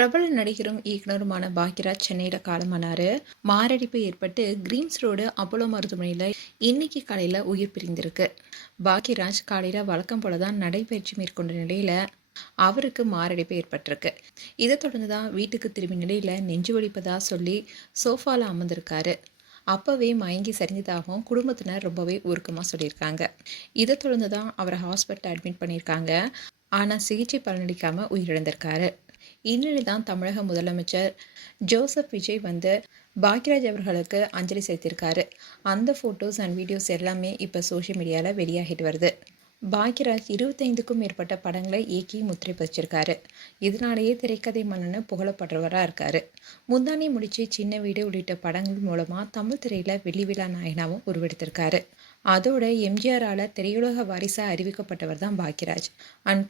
பிரபல நடிகரும் இயக்குனருமான பாக்யராஜ் சென்னையில் காலமானாரு. மாரடைப்பு ஏற்பட்டு கிரீன்ஸ் ரோடு அப்போலோ மருத்துவமனையில் இன்னைக்கு காலையில் உயிர் பிரிந்திருக்கு. பாக்யராஜ் காலையில் வழக்கம் போல தான் நடைபயிற்சி மேற்கொண்ட நிலையில் அவருக்கு மாரடைப்பு ஏற்பட்டிருக்கு. இதை தொடர்ந்து தான் வீட்டுக்கு திரும்பிய நிலையில் நெஞ்சு வலிப்பதா சொல்லி சோஃபால அமர்ந்திருக்காரு. அப்போவே மயங்கி சரிஞ்சதாகவும் குடும்பத்தினர் ரொம்பவே உருக்கமாக சொல்லியிருக்காங்க. இதை தொடர்ந்து தான் அவரை ஹாஸ்பிட்டல் அட்மிட் பண்ணியிருக்காங்க. ஆனால் சிகிச்சை பலனளிக்காமல் உயிரிழந்திருக்காரு. இந்நிலையில் தான் தமிழக முதலமைச்சர் ஜோசப் விஜய் பாக்யராஜ் அவர்களுக்கு அஞ்சலி செலுத்தியிருக்காரு. அந்த ஃபோட்டோஸ் அண்ட் வீடியோஸ் எல்லாமே இப்போ சோஷியல் மீடியாவில் வெளியாகிட்டு வருது. பாக்யராஜ் 25க்கும் மேற்பட்ட படங்களை இயக்கி முத்திரை பதிச்சிருக்காரு. இதனாலேயே திரைக்கதை மன்னன்னு புகழப்படுறவராக இருக்காரு. முந்தானி முடிச்சு, சின்ன வீடு உள்ளிட்ட படங்கள் மூலமாக தமிழ் திரையில் வெள்ளி விழா நாயகனாகவும் உருவெடுத்திருக்காரு. அதோட எம்ஜிஆரால் திரையுலக வாரிசாக அறிவிக்கப்பட்டவர் தான் பாக்யராஜ்.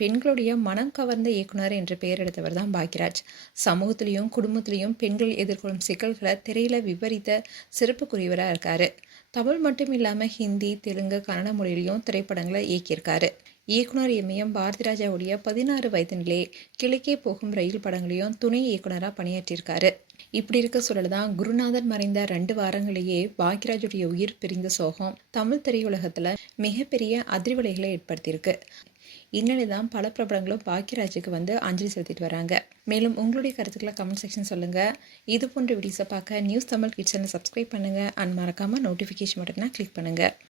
பெண்களுடைய மனம் கவர்ந்த இயக்குனர் என்ற பெயர் எடுத்தவர் தான் பாக்யராஜ். சமூகத்திலையும் குடும்பத்திலையும் பெண்கள் எதிர்கொள்ளும் சிக்கல்களை திரையில விவரித்த சிறப்புக்குரியவராக இருக்காரு. தமிழ் மட்டும் இல்லாமல் ஹிந்தி, தெலுங்கு, கன்னட மொழியிலையும் திரைப்படங்களை இயக்கியிருக்காரு. இயக்குனர் எம்ஏஎம் பாரதிராஜாவுடைய 16 வயதினிலே கிழக்கே போகும் ரயில் படங்களையும் துணை இயக்குனராக பணியாற்றியிருக்காரு. இப்படி இருக்க சூழல் தான் குருநாதன் மறைந்த 2 வாரங்களிலேயே பாக்யராஜுடைய உயிர் பிரிந்த சோகம் தமிழ் திரையுலகத்தில் மிகப்பெரிய அதிர்வலைகளை ஏற்படுத்தியிருக்கு. இந்நிலையில் தான் பல பிரபலங்களும் பாக்யராஜுக்கு அஞ்சலி செலுத்திட்டு வராங்க. மேலும் உங்களுடைய கருத்துக்களை கமெண்ட் செக்ஷன் சொல்லுங்கள். இது போன்ற வீடியோஸை பார்க்க நியூஸ் தமிழ் கிட்ஸ் சேனலை சப்ஸ்கிரைப் பண்ணுங்கள். மறக்காமல் நோட்டிஃபிகேஷன் பட்டனை கிளிக் பண்ணுங்கள்.